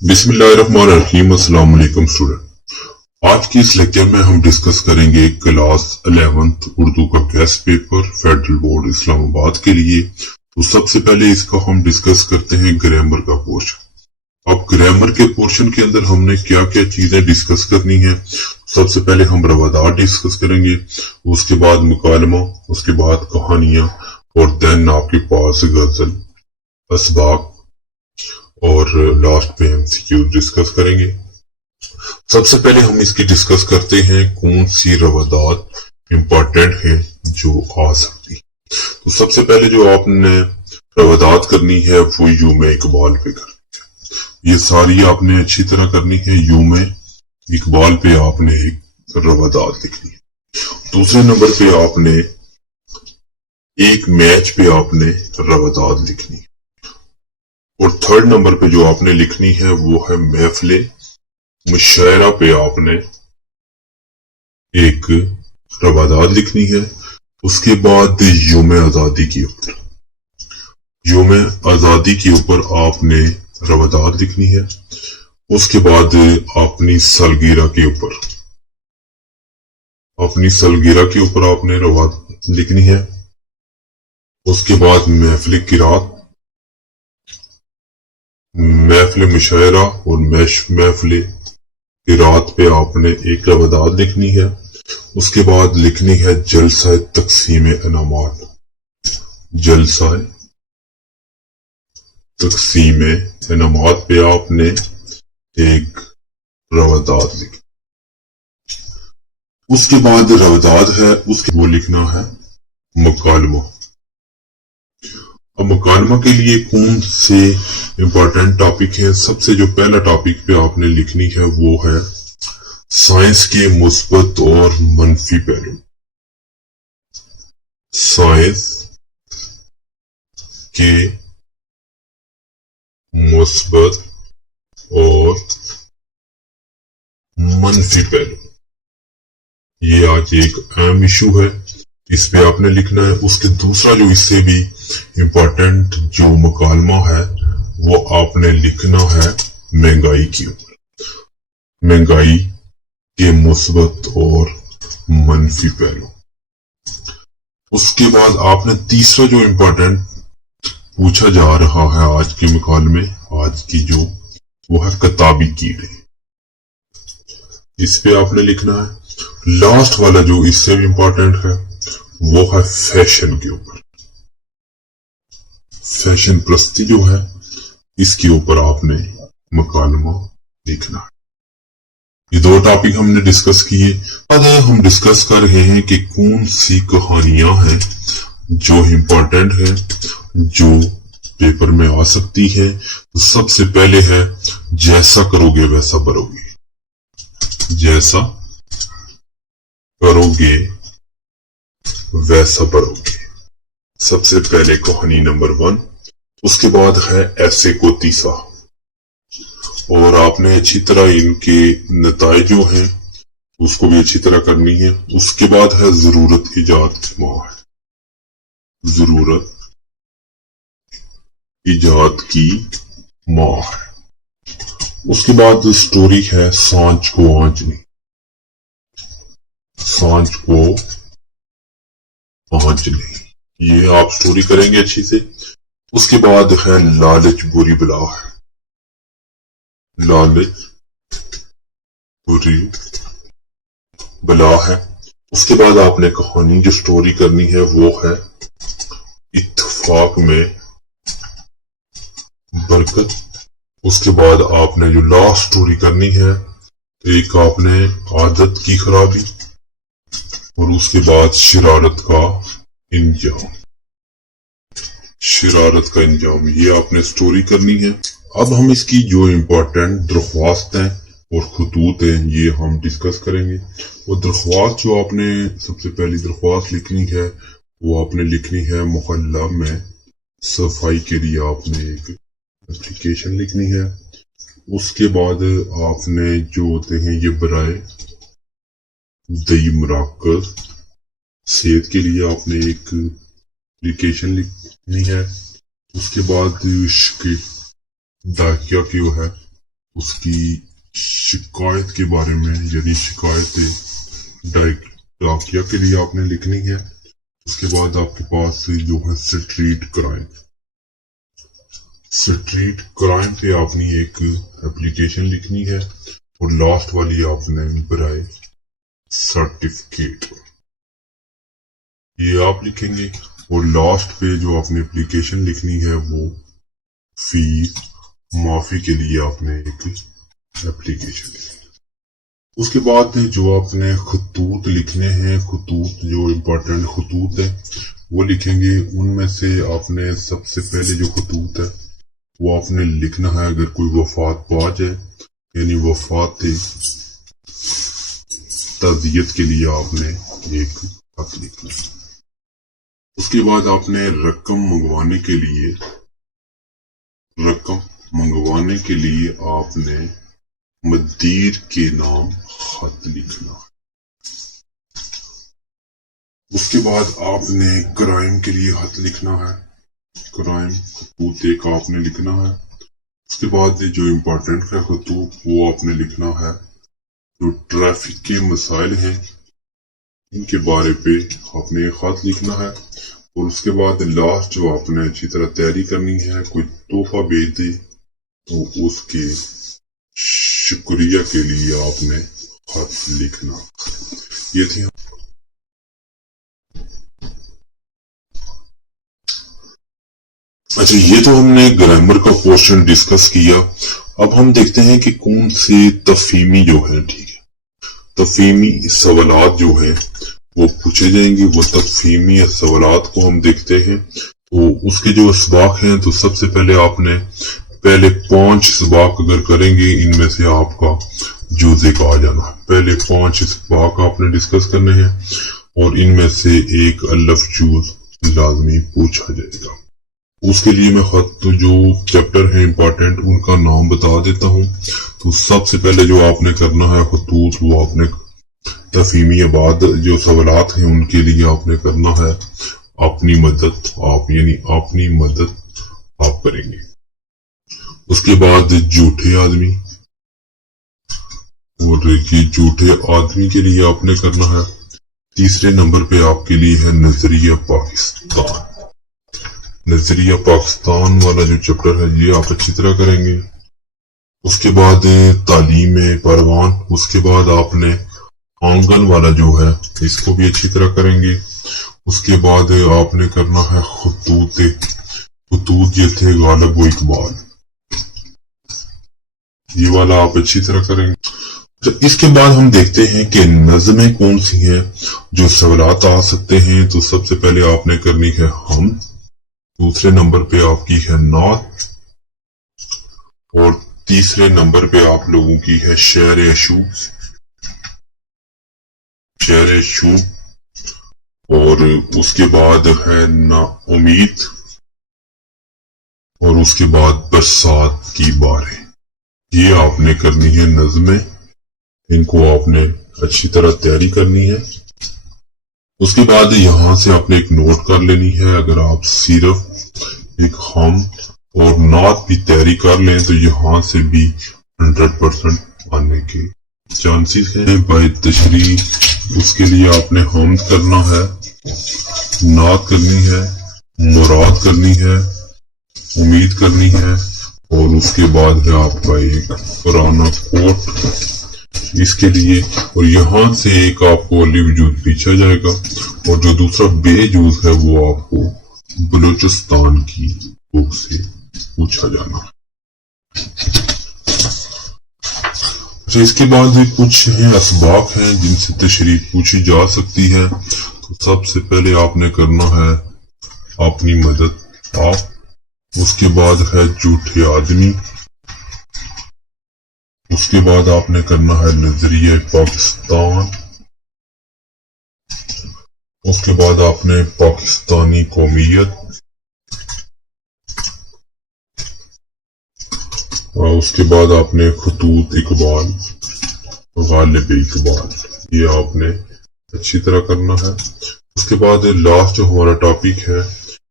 बिस्मिल्लाहिर्रहमानिर्रहीम। अस्सलाम वालेकुम स्टूडेंट। आज की इस लेक्चर में हम डिस्कस करेंगे क्लास 11th उर्दू का guest paper federal board Islamabad के लिए। तो सबसे पहले इसका हम डिस्कस करते हैं ग्रामर का पोर्शन। अब ग्रामर के पोर्शन के अंदर हमने क्या क्या चीजें डिस्कस करनी है। सबसे पहले हम रवादात डिस्कस करेंगे, उसके बाद मुकालमा, उसके बाद कहानियां और देन आपके पास गजल, असबाक और लास्ट पे एमसीक्यू डिस्कस करेंगे। सबसे पहले हम इसकी डिस्कस करते हैं कौन सी रवादात इंपॉर्टेंट है जो आ सकती। तो सबसे पहले जो आपने रवादात करनी है वो यूम इकबाल पे करनी है। ये सारी आपने अच्छी तरह करनी है। यूम इकबाल पे आपने एक रवादात लिखनी है। दूसरे नंबर पे आपने एक मैच पे आपने रवादात लिखनी है। और थर्ड नंबर पे जो आपने लिखनी है वो है महफिल मुशायरा पे आपने एक रवादात लिखनी है। उसके बाद यूम आजादी के ऊपर आपने रवादात लिखनी है। उसके बाद अपनी सालगिरह के ऊपर आपने रवादात लिखनी है। उसके बाद महफिल किरात, महफिल मुशायरा और महफिल किरात पे आपने एक रवादात लिखनी है। उसके बाद लिखनी है जलसा तकसीम इनामात, जलसा तकसीम इनामात पे आपने एक रवादात लिखनी। उसके बाद रवादात है उसके वो लिखना है मुकालमा। अब मुकालमा के लिए कौन से इंपॉर्टेंट टॉपिक है। सबसे जो पहला टॉपिक पे आपने लिखनी है वो है साइंस के मुस्बत और मनफी पहलू। साइंस के मुस्बत और मनफी पहलू, ये आज एक अहम इशू है, इस पे आपने लिखना है। उसके दूसरा जो इससे भी इंपॉर्टेंट जो मुकालमा है वो आपने लिखना है महंगाई के ऊपर, महंगाई के मुस्बत और मनफी पहलू। उसके बाद आपने तीसरा जो इंपॉर्टेंट पूछा जा रहा है आज के मुकालमे, आज की जो वो है किताबी कीड़े, इस पे आपने लिखना है। लास्ट वाला जो इससे भी इंपॉर्टेंट है वो है फैशन के ऊपर, फैशन प्रस्ती जो है इसके ऊपर आपने मुकालमा लिखना है। ये दो टॉपिक हमने डिस्कस किए। अब हम डिस्कस कर रहे हैं कि कौन सी कहानियां हैं जो इंपॉर्टेंट है, जो पेपर में आ सकती है। तो सबसे पहले है जैसा करोगे वैसा भरोगे, जैसा करोगे वैसा भरोगे, सबसे पहले कहानी नंबर 1। उसके बाद है ऐसे को तीसा, और आपने अच्छी तरह इनके नताए जो हैं उसको भी अच्छी तरह करनी है। उसके बाद है जरूरत ईजाद की मां है, जरूरत ईजाद की मां है। उसके बाद स्टोरी है सांझ को आंचनी, सांझ को आंचनी, ये आप स्टोरी करेंगे अच्छी से। उसके बाद है लालच बुरी बला है, लालच बुरी बला है। उसके बाद आपने कहानी जो स्टोरी करनी है वो है इत्तेफाक में बरकत। उसके बाद आपने जो लास्ट स्टोरी करनी है एक आपने आदत की खराबी, और उसके बाद शरारत का इंजाम, शरारत का इंजाम, ये आपने स्टोरी करनी है। अब हम इसकी जो इम्पोर्टेंट दरख्वास्त हैं और खतूत हैं ये हम डिस्कस करेंगे। वो दरख्वास्त जो आपने सबसे पहली दरख्वास्त लिखनी है वो आपने लिखनी है मोहल्ला में सफाई के लिए आपने एक एप्लीकेशन लिखनी है। उसके बाद आपने जो होते हैं ये बराए दई मराकज सेहत के लिए आपने एक एप्लीकेशन लिखनी है। उसके बाद इश्क दाकिया की है اس کی شکایت کے بارے میں، یعنی شکایت ڈاکیا کے لیے آپ نے لکھنی ہے۔ اس کے بعد آپ کے پاس جو ہے اسٹریٹ کرائم پہ آپ نے ایک اپلیکیشن لکھنی ہے، اور لاسٹ والی آپ نے برائے سرٹیفکیٹ یہ آپ لکھیں گے، اور لاسٹ پہ جو آپ نے اپلیکیشن لکھنی ہے وہ فی معافی کے لیے آپ نے ایک اپلیکیشن لکھنی ہے۔ اس کے بعد جو آپ نے خطوط لکھنے ہیں، خطوط جو امپورٹنٹ خطوط ہے وہ لکھیں گے۔ ان میں سے آپ نے سب سے پہلے جو خطوط ہے وہ آپ نے لکھنا ہے، اگر کوئی وفات پا جائے، یعنی وفات تھی، تعزیت کے لیے آپ نے ایک خط لکھنا ہے۔ اس کے بعد آپ نے رقم منگوانے کے لیے آپ نے مدیر کے نام خط لکھنا ہے۔ اس کے بعد آپ نے کرائم کے لیے خط لکھنا ہے، کرائم خطوط ایک آپ نے لکھنا ہے۔ اس کے بعد جو امپورٹنٹ ہے خطوط وہ آپ نے لکھنا ہے۔ جو ٹریفک کے مسائل ہیں ان کے بارے پہ آپ نے ایک خط لکھنا ہے، اور اس کے بعد لاسٹ جو آپ نے اچھی طرح تیاری کرنی ہے، کوئی تحفہ بھیج دے تو اس کے شکریہ کے لیے آپ نے خط لکھنا۔ یہ تھی اچھا، یہ تو ہم نے گرامر کا پورشن ڈسکس کیا۔ اب ہم دیکھتے ہیں کہ کون سی تفہیمی جو ہے، ٹھیک ہے، تفہیمی سوالات جو ہے وہ پوچھے جائیں گے۔ وہ تفہیمی سوالات کو ہم دیکھتے ہیں، تو اس کے جو اسباق ہیں، تو سب سے پہلے آپ نے پہلے 5 اسباق اگر کریں گے، ان میں سے آپ کا جزء کا آ جانا ہے۔ پہلے 5 اسباق آپ نے ڈسکس کرنے ہیں، اور ان میں سے ایک الف جوز لازمی پوچھا جائے گا۔ اس کے لیے میں خط جو چیپٹر ہیں امپورٹنٹ ان کا نام بتا دیتا ہوں۔ تو سب سے پہلے جو آپ نے کرنا ہے خطوط، وہ آپ نے تفہیمی بعد جو سوالات ہیں ان کے لیے آپ نے کرنا ہے اپنی مدد آپ کریں گے۔ اس کے بعد جھوٹے آدمی، اور یہ جھوٹے آدمی کے لیے آپ نے کرنا ہے۔ تیسرے نمبر پہ آپ کے لیے ہے نظریہ پاکستان۔ نظریہ پاکستان والا جو چیپٹر ہے یہ آپ اچھی طرح کریں گے۔ اس کے بعد تعلیم پروان، اس کے بعد آپ نے آنگن والا جو ہے اس کو بھی اچھی طرح کریں گے۔ اس کے بعد آپ نے کرنا ہے خطوط یہ تھے غالب و اقبال، یہ والا آپ اچھی طرح کریں گے۔ تو اس کے بعد ہم دیکھتے ہیں کہ نظمیں کون سی ہیں جو سوالات آ سکتے ہیں۔ تو سب سے پہلے آپ نے کرنی ہے ہم، دوسرے نمبر پہ آپ کی ہے نعت، اور تیسرے نمبر پہ آپ لوگوں کی ہے شعر اشوب، اور اس کے بعد ہے نا امید، اور اس کے بعد برسات کی باریں۔ یہ آپ نے کرنی ہے نظمیں، ان کو آپ نے اچھی طرح تیاری کرنی ہے۔ اس کے بعد یہاں سے آپ نے ایک نوٹ کر لینی ہے۔ اگر آپ صرف ایک ہم اور نعت بھی تیاری کر لیں تو یہاں سے بھی 100% آنے کے چانسز ہیں۔ بائی تشریح اس کے لیے آپ نے حمد کرنا ہے، نعت کرنی ہے، مراد کرنی ہے، امید کرنی ہے، اور اس کے بعد ہے آپ کا ایک پرانا کوٹ اس کے لیے، اور یہاں سے ایک آپ کو علی وجود پیچھا جائے گا، اور جو دوسرا بے جوز ہے وہ آپ کو بلوچستان کی بک سے پوچھا جانا ہے۔ اس کے بعد بھی کچھ اسباق ہیں جن سے تشریح پوچھی جا سکتی ہے۔ تو سب سے پہلے آپ نے کرنا ہے اپنی مدد آپ، اس کے بعد ہے جھوٹے آدمی، اس کے بعد آپ نے کرنا ہے نظریہ پاکستان، اس کے بعد آپ نے پاکستانی قومیت، اور اس کے بعد آپ نے خطوط اقبال، غالب اقبال، یہ آپ نے اچھی طرح کرنا ہے۔ اس کے بعد لاسٹ جو ہمارا ٹاپک ہے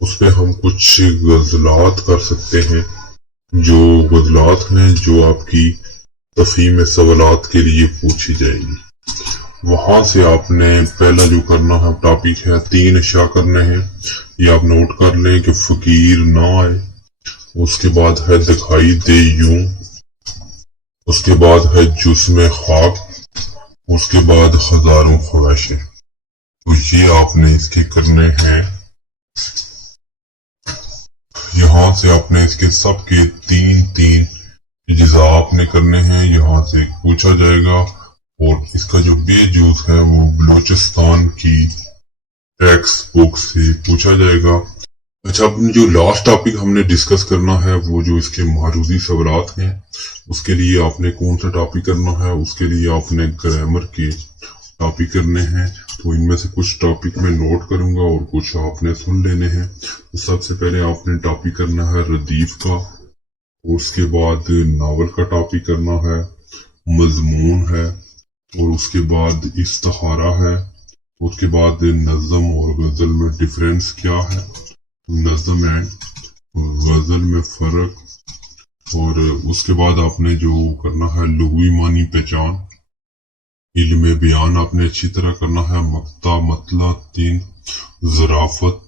اس پہ ہم کچھ غزلات کر سکتے ہیں، जो गज़लात हैं जो आपकी तफहीम सवालात के लिए पूछी जाएगी। वहां से आपने पहला जो करना है टॉपिक है 3 अशा करने हैं, ये आप नोट कर लें कि फकीर ना आए। उसके बाद है दिखाई दे यूं, उसके बाद है जुस्म खाक, उसके बाद हजारों ख्वाहिशें। तो ये आपने इसके करने हैं। यहाँ से आपने इसके सबके 3 इज्जा आपने करने हैं, यहाँ से पूछा जाएगा। और इसका जो बेजूस है वो बलूचिस्तान की टेक्स्ट बुक से पूछा जाएगा। अच्छा, अब जो लास्ट टॉपिक हमने डिस्कस करना है वो जो इसके मारूजी सवालात हैं, उसके लिए आपने कौन सा टॉपिक करना है, उसके लिए आपने ग्रामर के टॉपिक करने हैं। तो इनमें से कुछ टॉपिक मैं नोट करूंगा और कुछ आपने सुन लेने हैं। तो सबसे पहले आपने टॉपिक करना है रदीफ का, और उसके बाद नावल का टॉपिक करना है, मजमून है, और उसके बाद इस्तिखारा है, उसके बाद नज़म और गजल में डिफरेंस क्या है, नज़म एंड गजल में फर्क, और उसके बाद आपने जो करना है लुग़वी मानी पहचान, इल्म बयान आपने अच्छी तरह करना है, मक्ता मतला 3 ज़राफत,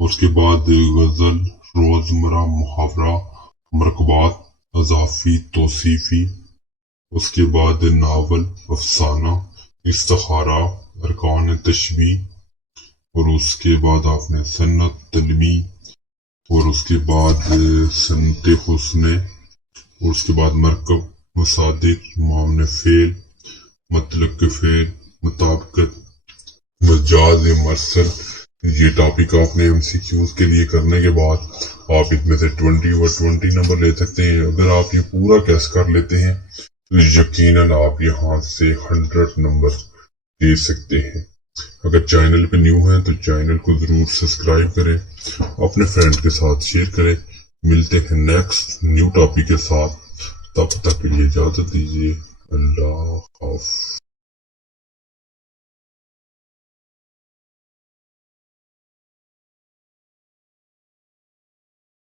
उसके बाद गजल, रोजमर्रा मुहावरा, मरकबात, अज़ाफ़ी, तौसीफ़ी, उसके बाद नावल, अफसाना, इस्तिखारा, अरकान तशबीह, और उसके बाद आपने सन्नत तलमी, और उसके बाद सन्नत हुस्ने, और उसके बाद मरकब, मसादिक, मामने फेल, मतलब के फेल, मुताबिकत, मजाज मरसल। ये टॉपिक आपने एमसीक्यूज के लिए करने के बाद आप इसमें से 20 व 20 नंबर ले सकते हैं। अगर आप ये पूरा कैस कर लेते हैं तो यकीनन आप यहाँ से 100 नंबर दे सकते हैं। अगर चैनल पे न्यू हैं तो चैनल को जरूर सब्सक्राइब करें, अपने फ्रेंड के साथ शेयर करें। मिलते हैं नेक्स्ट न्यू टॉपिक के साथ, तब तक के लिए इजाजत दीजिए। अल्लाह हाफ़िज़।